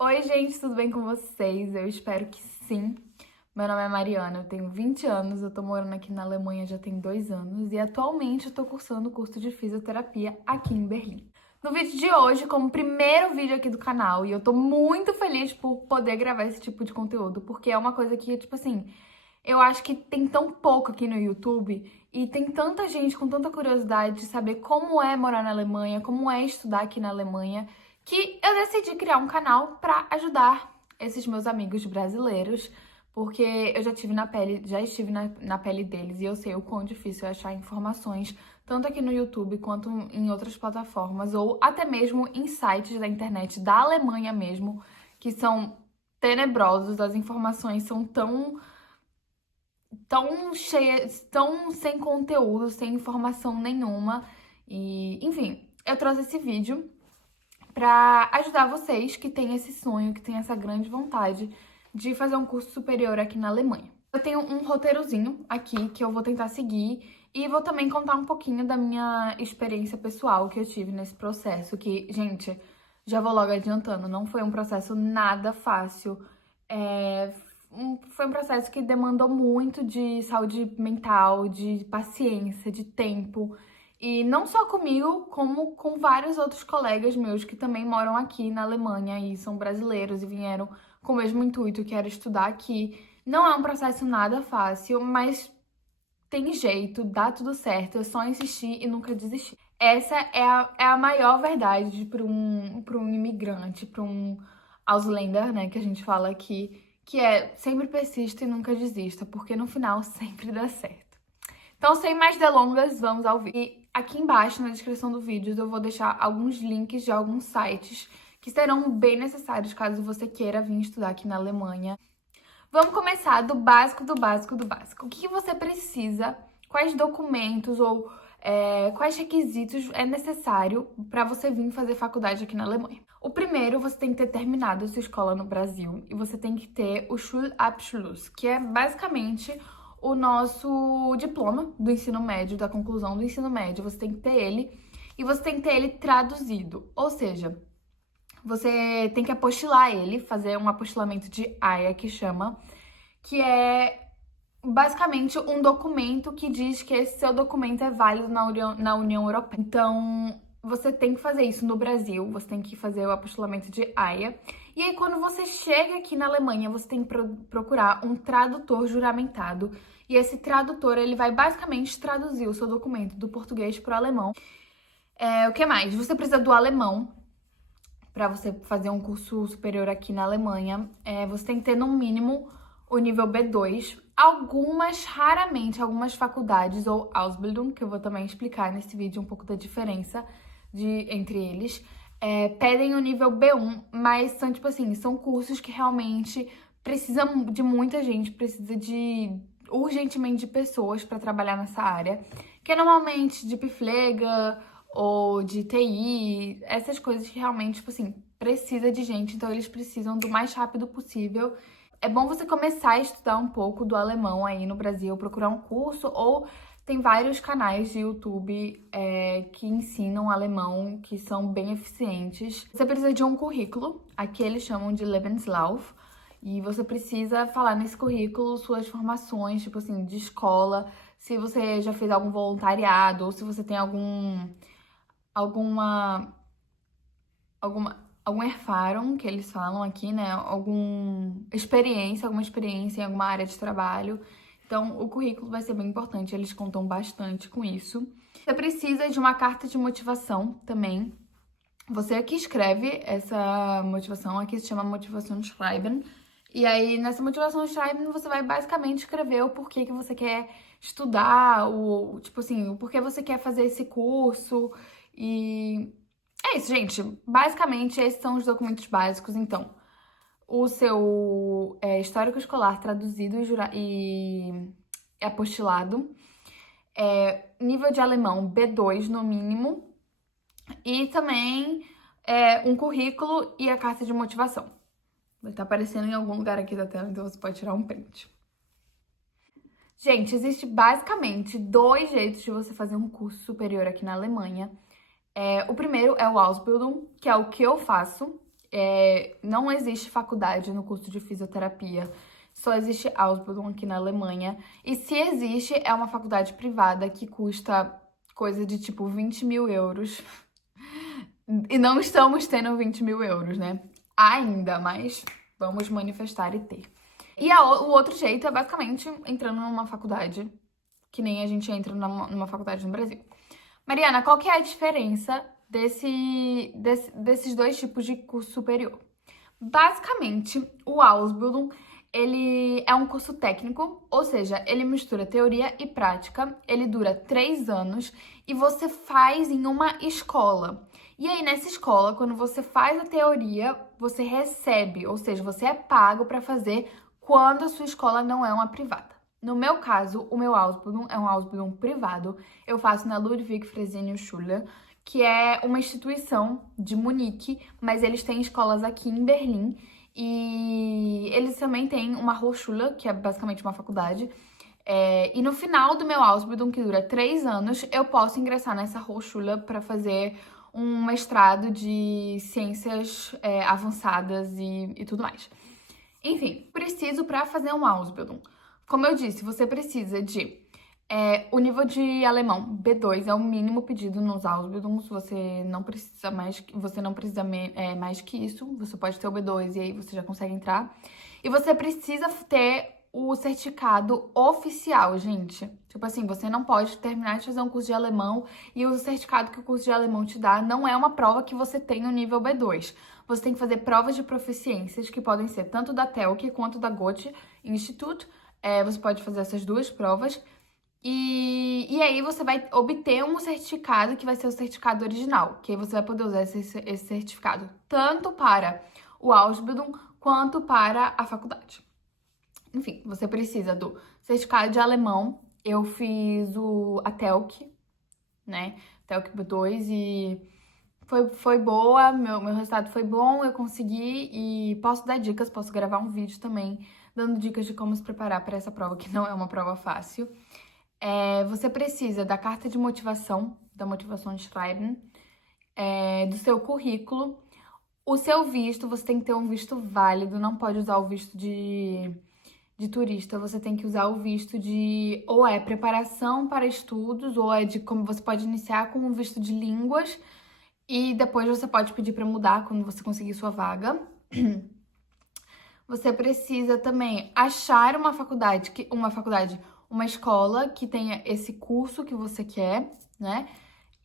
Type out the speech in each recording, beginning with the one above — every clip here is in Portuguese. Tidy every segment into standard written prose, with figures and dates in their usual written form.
Oi, gente, tudo bem com vocês? Eu espero que sim. Meu nome é Mariana, eu tenho 20 anos, eu tô morando aqui na Alemanha já tem 2 anos e atualmente eu tô cursando o curso de fisioterapia aqui em Berlim. No vídeo de hoje, como primeiro vídeo aqui do canal, e eu tô muito feliz por poder gravar esse tipo de conteúdo, porque é uma coisa que, tipo assim, eu acho que tem tão pouco aqui no YouTube e tem tanta gente com tanta curiosidade de saber como é morar na Alemanha, como é estudar aqui na Alemanha, que eu decidi criar um canal para ajudar esses meus amigos brasileiros, porque eu já estive na pele deles e eu sei o quão difícil é achar informações, tanto aqui no YouTube quanto em outras plataformas, ou até mesmo em sites da internet da Alemanha mesmo, que são tenebrosos, as informações são tão cheias, tão sem conteúdo, sem informação nenhuma. E, enfim, eu trouxe esse vídeo para ajudar vocês que têm esse sonho, que têm essa grande vontade de fazer um curso superior aqui na Alemanha. Eu tenho um roteirozinho aqui que eu vou tentar seguir e vou também contar um pouquinho da minha experiência pessoal que eu tive nesse processo, que, gente, já vou logo adiantando, não foi um processo nada fácil. Foi um processo que demandou muito de saúde mental, de paciência, de tempo. E não só comigo, como com vários outros colegas meus que também moram aqui na Alemanha e são brasileiros e vieram com o mesmo intuito, que era estudar aqui. Não é um processo nada fácil, mas tem jeito, dá tudo certo, é só insistir e nunca desistir. Essa é a maior verdade para um imigrante, para um Ausländer, né, que a gente fala aqui, que é sempre persista e nunca desista, porque no final sempre dá certo. Então, sem mais delongas, vamos ao vídeo. E aqui embaixo, na descrição do vídeo, eu vou deixar alguns links de alguns sites que serão bem necessários caso você queira vir estudar aqui na Alemanha. Vamos começar do básico, do básico, do básico. O que você precisa, quais documentos ou quais requisitos é necessário para você vir fazer faculdade aqui na Alemanha? O primeiro, você tem que ter terminado a sua escola no Brasil e você tem que ter o Schulabschluss, que é basicamente o nosso diploma do ensino médio, da conclusão do ensino médio. Você tem que ter ele e você tem que ter ele traduzido, ou seja, você tem que apostilar ele, fazer um apostilamento de AIA, que chama, que é basicamente um documento que diz que esse seu documento é válido na União Europeia. Então, você tem que fazer isso no Brasil, você tem que fazer o apostilamento de AIA. E aí, quando você chega aqui na Alemanha, você tem que procurar um tradutor juramentado. E esse tradutor, ele vai basicamente traduzir o seu documento do português para o alemão. O que mais? Você precisa do alemão para você fazer um curso superior aqui na Alemanha. Você tem que ter, no mínimo, o nível B2. Raramente, algumas faculdades ou Ausbildung, que eu vou também explicar nesse vídeo um pouco da diferença entre eles, pedem o nível B1, mas são, tipo assim, são cursos que realmente precisam de muita gente, precisa urgentemente de pessoas para trabalhar nessa área, que é normalmente de Pflege ou de TI, essas coisas que realmente, tipo assim, precisa de gente, então eles precisam do mais rápido possível. É bom você começar a estudar um pouco do alemão aí no Brasil, procurar um curso, ou tem vários canais de YouTube que ensinam alemão, que são bem eficientes. Você precisa de um currículo, aqui eles chamam de Lebenslauf, e você precisa falar nesse currículo suas formações, tipo assim, de escola, se você já fez algum voluntariado, ou se você tem algum Erfahrung, que eles falam aqui, né? Alguma experiência em alguma área de trabalho. Então, o currículo vai ser bem importante, eles contam bastante com isso. Você precisa de uma carta de motivação também. Você aqui escreve essa motivação, aqui se chama Motivation Schreiben. E aí, nessa Motivation Schreiben, você vai basicamente escrever o porquê que você quer estudar, tipo assim, o porquê você quer fazer esse curso. E é isso, gente. Basicamente, esses são os documentos básicos. Então, o seu histórico escolar traduzido e apostilado, nível de alemão B2 no mínimo, e também um currículo e a carta de motivação. Vai estar aparecendo em algum lugar aqui da tela, então você pode tirar um print. Gente, existe basicamente 2 jeitos de você fazer um curso superior aqui na Alemanha. O primeiro é o Ausbildung, que é o que eu faço. Não existe faculdade no curso de fisioterapia. Só existe Ausbildung aqui na Alemanha. E se existe, é uma faculdade privada que custa coisa de tipo 20 mil euros. E não estamos tendo 20 mil euros, né? Ainda, mas vamos manifestar e ter. E o outro jeito é basicamente entrando numa faculdade, que nem a gente entra numa faculdade no Brasil. Mariana, qual que é a diferença desses dois tipos de curso superior? Basicamente, o Ausbildung, ele é um curso técnico, ou seja, ele mistura teoria e prática, ele dura 3 anos e você faz em uma escola. E aí, nessa escola, quando você faz a teoria, você recebe, ou seja, você é pago para fazer quando a sua escola não é uma privada. No meu caso, o meu Ausbildung é um Ausbildung privado. Eu faço na Ludwig Fresenius Schule, que é uma instituição de Munique, mas eles têm escolas aqui em Berlim. E eles também têm uma Hochschule, que é basicamente uma faculdade. E no final do meu Ausbildung, que dura 3 anos, eu posso ingressar nessa Hochschule para fazer um mestrado de ciências avançadas e tudo mais. Enfim, preciso para fazer um Ausbildung. Como eu disse, você precisa de o nível de alemão B2 é o mínimo pedido nos Ausbildungs. Você não precisa mais que isso. Você pode ter o B2 e aí você já consegue entrar. E você precisa ter o certificado oficial, gente. Tipo assim, você não pode terminar de fazer um curso de alemão e o certificado que o curso de alemão te dá não é uma prova que você tem no nível B2. Você tem que fazer provas de proficiências que podem ser tanto da TELC quanto da Goethe Institut. Você pode fazer essas duas provas. E aí você vai obter um certificado que vai ser o certificado original, que aí você vai poder usar esse certificado tanto para o Ausbildung quanto para a faculdade. Enfim, você precisa do certificado de alemão. Eu fiz a TELC, né? TELC B2 e foi boa, meu resultado foi bom, eu consegui e posso dar dicas, posso gravar um vídeo também dando dicas de como se preparar para essa prova, que não é uma prova fácil. Você precisa da carta de motivação, da Motivation Schreiben, do seu currículo. O seu visto, você tem que ter um visto válido, não pode usar o visto de turista, você tem que usar o visto de ou preparação para estudos, ou de como você pode iniciar com um visto de línguas e depois você pode pedir para mudar quando você conseguir sua vaga. Você precisa também achar uma escola que tenha esse curso que você quer, né?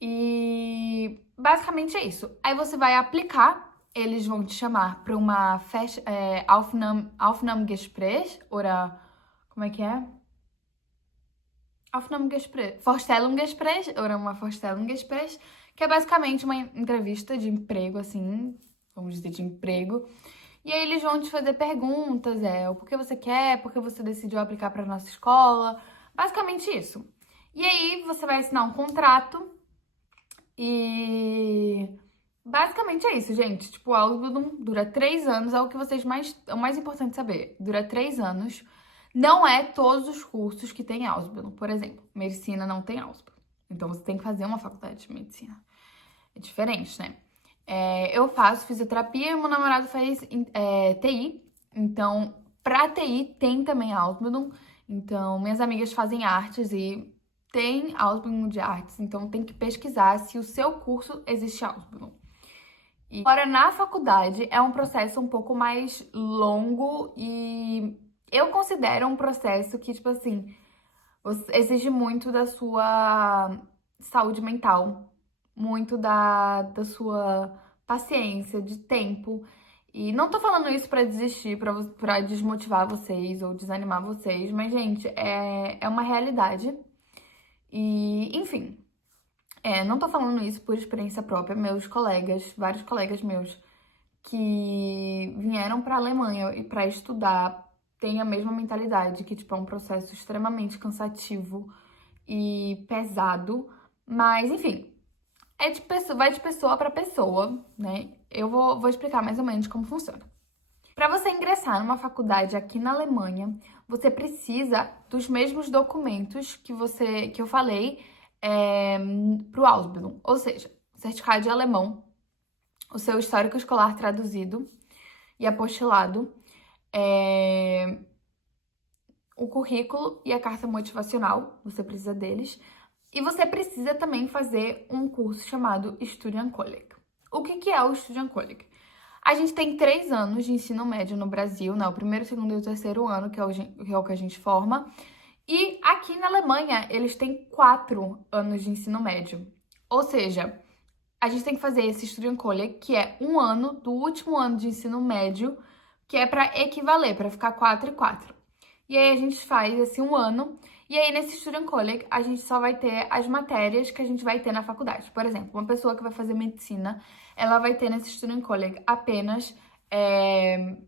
E basicamente é isso. Aí você vai aplicar, eles vão te chamar para uma Aufnahmegespräch, ou como é que é? Aufnahmegespräch, Vorstellungsgespräch, ou uma Vorstellungsgespräch, que é basicamente uma entrevista de emprego, assim, vamos dizer, de emprego. E aí eles vão te fazer perguntas, o porquê você quer, por que você decidiu aplicar para nossa escola, basicamente isso. E aí você vai assinar um contrato e basicamente é isso, gente. Tipo, o Ausbildung dura 3 anos, é o que é o mais importante saber. Dura 3 anos. Não é todos os cursos que tem Ausbildung. Por exemplo, medicina não tem Ausbildung. Então você tem que fazer uma faculdade de medicina. É diferente, né? Eu faço fisioterapia e meu namorado faz TI. Então, pra TI tem também Ausbildung. Então, minhas amigas fazem artes e tem Ausbildung de artes. Então, tem que pesquisar se o seu curso existe Ausbildung. E agora, na faculdade, é um processo um pouco mais longo e eu considero um processo que, tipo assim, exige muito da sua saúde mental, muito da sua paciência, de tempo. E não tô falando isso pra desistir, pra desmotivar vocês ou desanimar vocês, mas, gente, é uma realidade. E, enfim, não tô falando isso por experiência própria. Vários colegas meus que vieram pra Alemanha e pra estudar, têm a mesma mentalidade, que, tipo, é um processo extremamente cansativo e pesado. Mas, enfim, vai de pessoa para pessoa, né? Eu vou explicar mais ou menos como funciona. Para você ingressar numa faculdade aqui na Alemanha, você precisa dos mesmos documentos que eu falei pro Ausbildung. Ou seja, certificado de alemão, o seu histórico escolar traduzido e apostilado, o currículo e a carta motivacional, você precisa deles. E você precisa também fazer um curso chamado Student Colleague. O que é o Student Colleague? A gente tem 3 anos de ensino médio no Brasil, né? O primeiro, segundo e o terceiro ano, que é o que a gente forma. E aqui na Alemanha, eles têm 4 anos de ensino médio. Ou seja, a gente tem que fazer esse Student Colleague, que é 1 ano do último ano de ensino médio, que é para equivaler, para ficar 4 e 4. E aí a gente faz esse 1 ano, e aí nesse Student Colleague a gente só vai ter as matérias que a gente vai ter na faculdade. Por exemplo, uma pessoa que vai fazer medicina, ela vai ter nesse Student Colleague apenas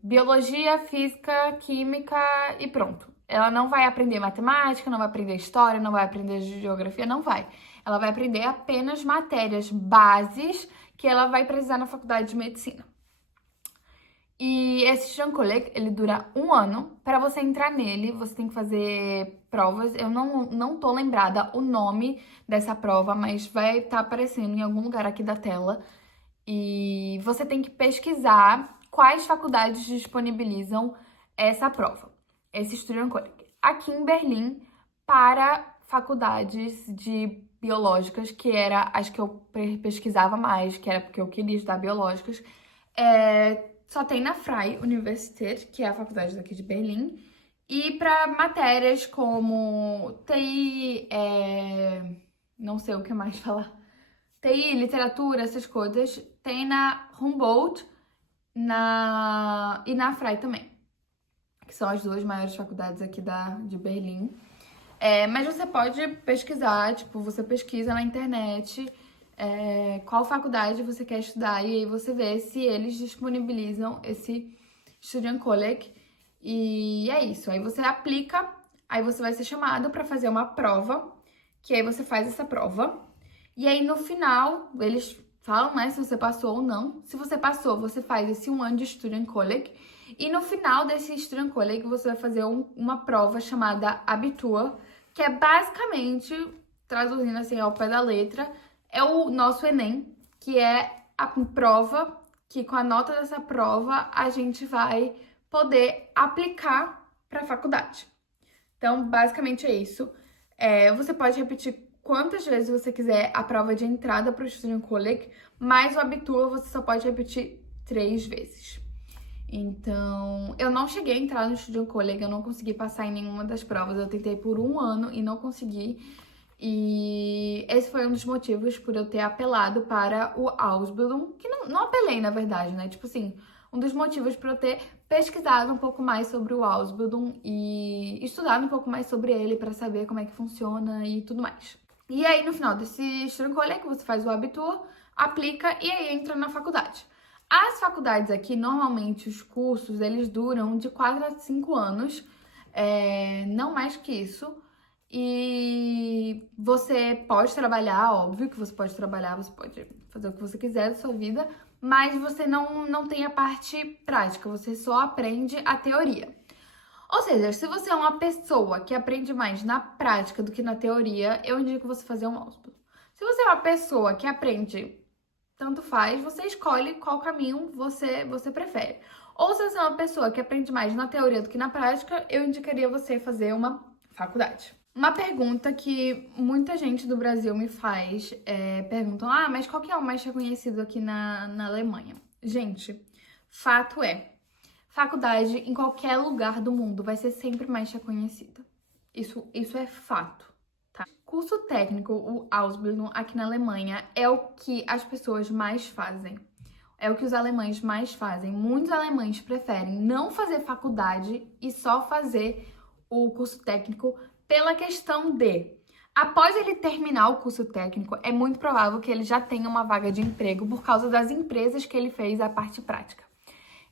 biologia, física, química e pronto. Ela não vai aprender matemática, não vai aprender história, não vai aprender geografia, não vai. Ela vai aprender apenas matérias bases que ela vai precisar na faculdade de medicina. E esse Student Colleague, ele dura 1 ano. Para você entrar nele, você tem que fazer provas. Eu não tô lembrada o nome dessa prova, mas vai estar aparecendo em algum lugar aqui da tela. E você tem que pesquisar quais faculdades disponibilizam essa prova, esse Student Colleague. Aqui em Berlim, para faculdades de biológicas, que era as que eu pesquisava mais, que era porque eu queria estudar biológicas, só tem na Freie Universität, que é a faculdade daqui de Berlim. E para matérias como TI, não sei o que mais falar, TI, literatura, essas coisas, tem na Humboldt e na Freie também, que são as 2 maiores faculdades aqui de Berlim. Mas você pode pesquisar, tipo, você pesquisa na internet qual faculdade você quer estudar e aí você vê se eles disponibilizam esse Student Colleague. E é isso, aí você aplica, aí você vai ser chamado para fazer uma prova, que aí você faz essa prova. E aí no final, eles falam, né, se você passou ou não. Se você passou, você faz esse 1 ano de Student Colleague. E no final desse Student Colleague, você vai fazer uma prova chamada Abitur, que é basicamente, traduzindo assim ao pé da letra, é o nosso Enem, que é a prova que com a nota dessa prova a gente vai poder aplicar para a faculdade. Então, basicamente é isso. Você pode repetir quantas vezes você quiser a prova de entrada para o Student Colleague, mas o Abitur você só pode repetir 3 vezes. Então, eu não cheguei a entrar no Student Colleague, eu não consegui passar em nenhuma das provas. Eu tentei por 1 ano e não consegui. E esse foi um dos motivos por eu ter apelado para o Ausbildung, que não apelei, na verdade, né? Tipo assim, um dos motivos por eu ter pesquisado um pouco mais sobre o Ausbildung e estudado um pouco mais sobre ele para saber como é que funciona e tudo mais. E aí, no final desse Student Colleague, você faz o Abitur, aplica e aí entra na faculdade. As faculdades aqui, normalmente, os cursos, eles duram de 4 a 5 anos, não mais que isso. E você pode trabalhar, óbvio que você pode trabalhar, você pode fazer o que você quiser da sua vida, mas você não tem a parte prática, você só aprende a teoria. Ou seja, se você é uma pessoa que aprende mais na prática do que na teoria, eu indico você fazer um Ausbildung. Se você é uma pessoa que aprende tanto faz, você escolhe qual caminho você prefere. Ou se você é uma pessoa que aprende mais na teoria do que na prática, eu indicaria você fazer uma faculdade. Uma pergunta que muita gente do Brasil me faz, perguntam, mas qual que é o mais reconhecido aqui na Alemanha? Gente, fato é, faculdade em qualquer lugar do mundo vai ser sempre mais reconhecida. Isso é fato. Curso técnico, o Ausbildung, aqui na Alemanha, é o que as pessoas mais fazem. É o que os alemães mais fazem. Muitos alemães preferem não fazer faculdade e só fazer o curso técnico pela questão de, após ele terminar o curso técnico, é muito provável que ele já tenha uma vaga de emprego por causa das empresas que ele fez a parte prática.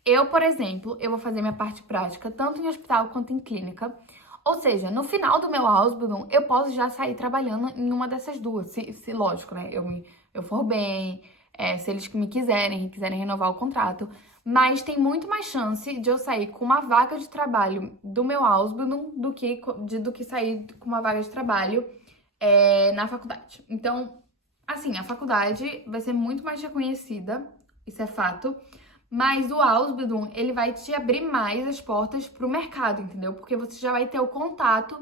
Eu, por exemplo, eu vou fazer minha parte prática tanto em hospital quanto em clínica. Ou seja, no final do meu Ausbildung, eu posso já sair trabalhando em uma dessas duas. Se lógico, né? Eu for bem, se eles me quiserem renovar o contrato. Mas tem muito mais chance de eu sair com uma vaga de trabalho do meu Ausbildung do que sair com uma vaga de trabalho na faculdade. Então, assim, a faculdade vai ser muito mais reconhecida isso é fato. Mas o Ausbildung, ele vai te abrir mais as portas pro mercado, entendeu? Porque você já vai ter o contato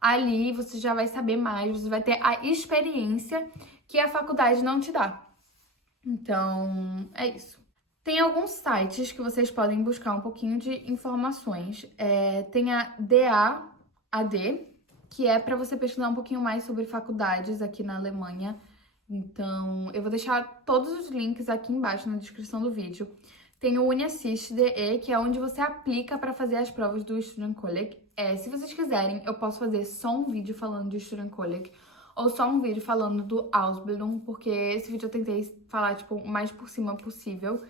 ali, você já vai saber mais, você vai ter a experiência que a faculdade não te dá. Então, é isso. Tem alguns sites que vocês podem buscar um pouquinho de informações. Tem a DAAD, que é para você pesquisar um pouquinho mais sobre faculdades aqui na Alemanha. Então, eu vou deixar todos os links aqui embaixo na descrição do vídeo. Tem o Uniassist.de, que é onde você aplica para fazer as provas do Studenkolleg. Se vocês quiserem, eu posso fazer só um vídeo falando de Studenkolleg ou só um vídeo falando do Ausbildung, porque esse vídeo eu tentei falar, tipo, o mais por cima possível.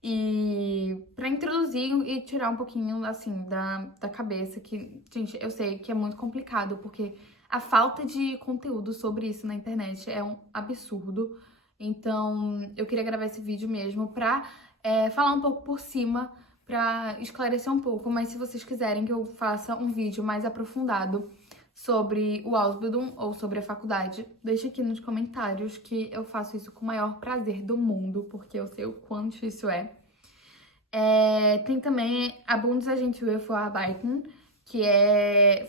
E pra introduzir e tirar um pouquinho, assim, da cabeça, que, gente, eu sei que é muito complicado, porque a falta de conteúdo sobre isso na internet é um absurdo. Então, eu queria gravar esse vídeo mesmo pra falar um pouco por cima, pra esclarecer um pouco. Mas se vocês quiserem que eu faça um vídeo mais aprofundado sobre o Ausbildung ou sobre a faculdade, deixa aqui nos comentários que eu faço isso com o maior prazer do mundo, porque eu sei o quão difícil é. Tem também a Bundesagentur für Arbeiten, que é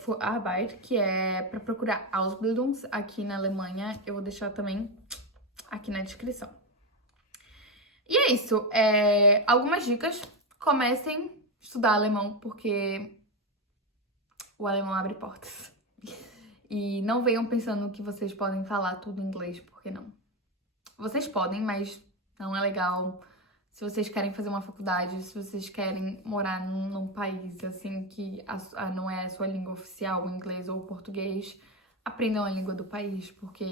para procurar Ausbildungs aqui na Alemanha. Eu vou deixar também aqui na descrição. E é isso. Algumas dicas. Comecem a estudar alemão, porque o alemão abre portas. E não venham pensando que vocês podem falar tudo em inglês, porque não. Vocês podem, mas não é legal. Se vocês querem fazer uma faculdade, se vocês querem morar num país, assim, que não é a sua língua oficial, o inglês ou o português, aprendam a língua do país, porque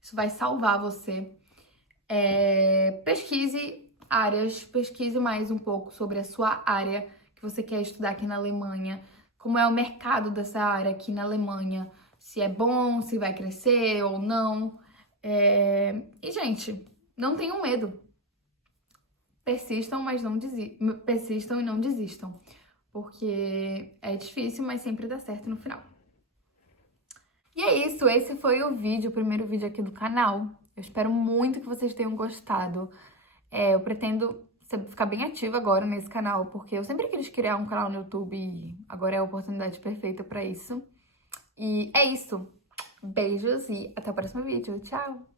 isso vai salvar você. Pesquise mais um pouco sobre a sua área que você quer estudar aqui na Alemanha, como é o mercado dessa área aqui na Alemanha, se é bom, se vai crescer ou não. E, gente, não tenham medo. Persistam, persistam e não desistam, porque é difícil, mas sempre dá certo no final. E é isso, esse foi o primeiro vídeo aqui do canal. Eu espero muito que vocês tenham gostado. Eu pretendo ficar bem ativa agora nesse canal, porque eu sempre quis criar um canal no YouTube e agora é a oportunidade perfeita pra isso. E é isso. Beijos e até o próximo vídeo. Tchau!